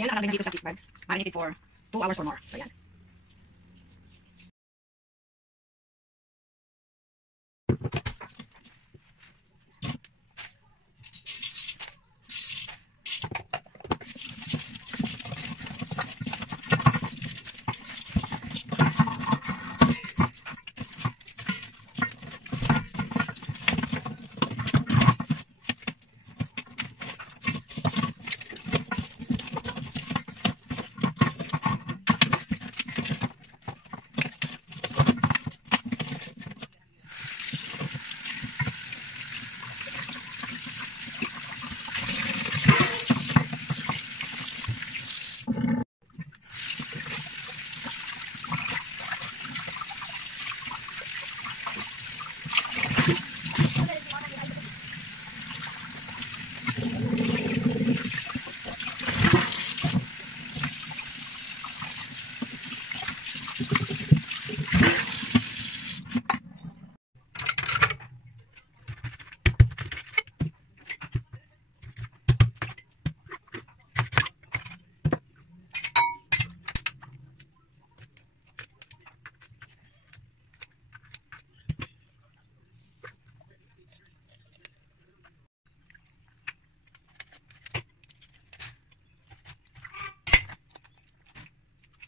Ayan, nakalagay na dito sa stick bag. Marinated for 2 hours or more. So, yan.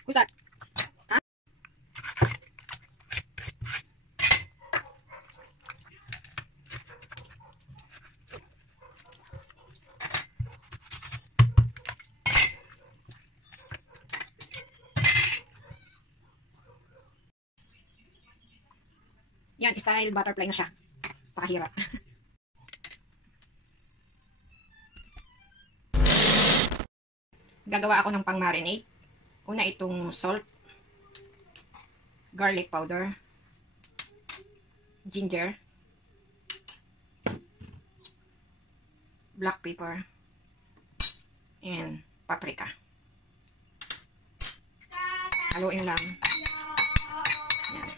Who's that? Huh? Yan, style butterfly na siya. Pakahirap. Gagawa ako ng pang-marinate. Una itong salt, garlic powder, ginger, black pepper, and paprika. Haluin lang. Yan.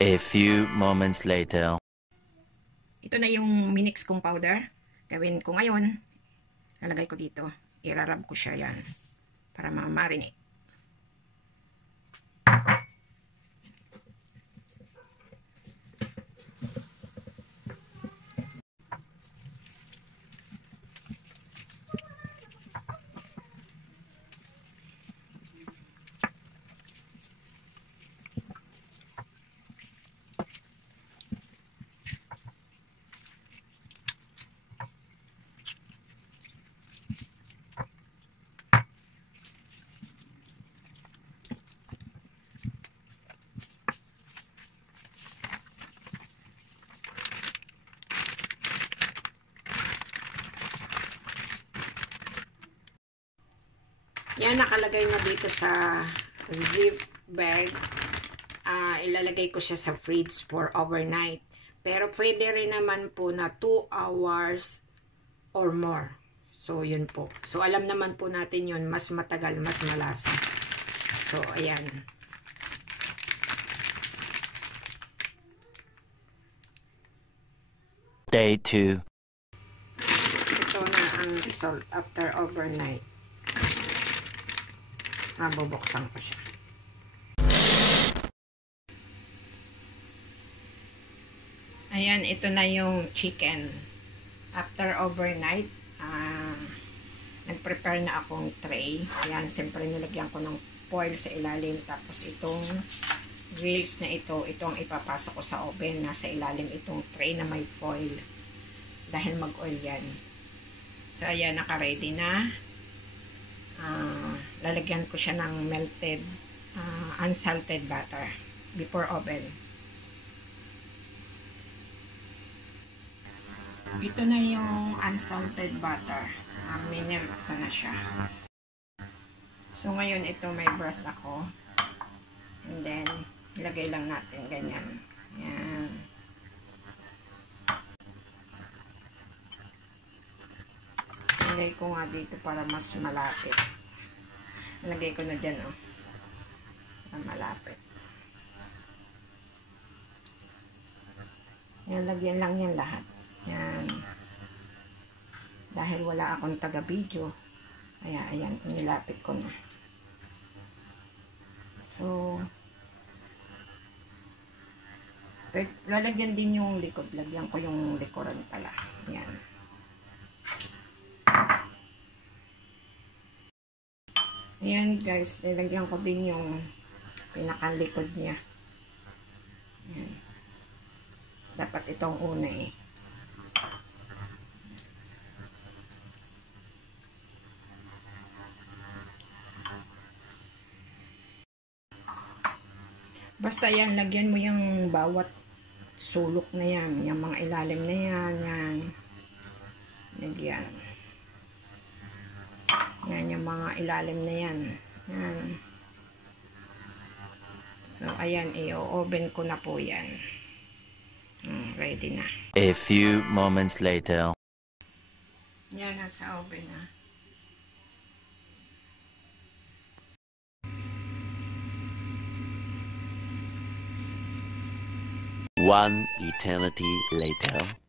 A few moments later. Ito na yung minix kong powder. Gawin ko ngayon. Lalagay ko dito. Irarab ko siya yan. Para ma-marinate. Yan, nakalagay na dito sa zip bag. Ilalagay ko siya sa fridge for overnight. Pero pwede rin naman po na 2 hours or more. So, yun po. So, alam naman po natin yun. Mas matagal, mas malasa. So, ayan. Day 2. Ito na ang result after overnight. Mabubuksan ko siya. Ayan, ito na yung chicken. After overnight, nag-prepare na akong tray. Ayan, siyempre nilagyan ko ng foil sa ilalim. Tapos itong grills na ito ang ipapasok ko sa oven. Nasa ilalim itong tray na may foil. Dahil mag-oil yan. So, ayan, naka-ready na. Lalagyan ko siya ng melted unsalted butter before oven. Ito na yung unsalted butter. Minimum ito na siya. So ngayon ito may brush ako. And then ilagay lang natin ganyan. Yan. Ilagay ko nga dito para mas malapit. Ilagay ko na dyan, oh. Para malapit. Yan, lagyan lang yan lahat. Yan. Dahil wala akong taga-video. Kaya, ayan, nilapit ko na. So, lalagyan din yung likod. Lagyan ko yung likuran pala. Ayan. Ayan guys, nilagyan ko din yung pinakalikod niya. Ayan. Dapat itong una eh. Basta yan, lagyan mo yung bawat sulok na yan. Yung mga ilalim na yan. Yan. Lagyan. Yan yung mga ilalim na yan. Yan. So, ayan, i-oven ko na po yan. Ready na. A few moments later. Yan, nasa oven na. One eternity later.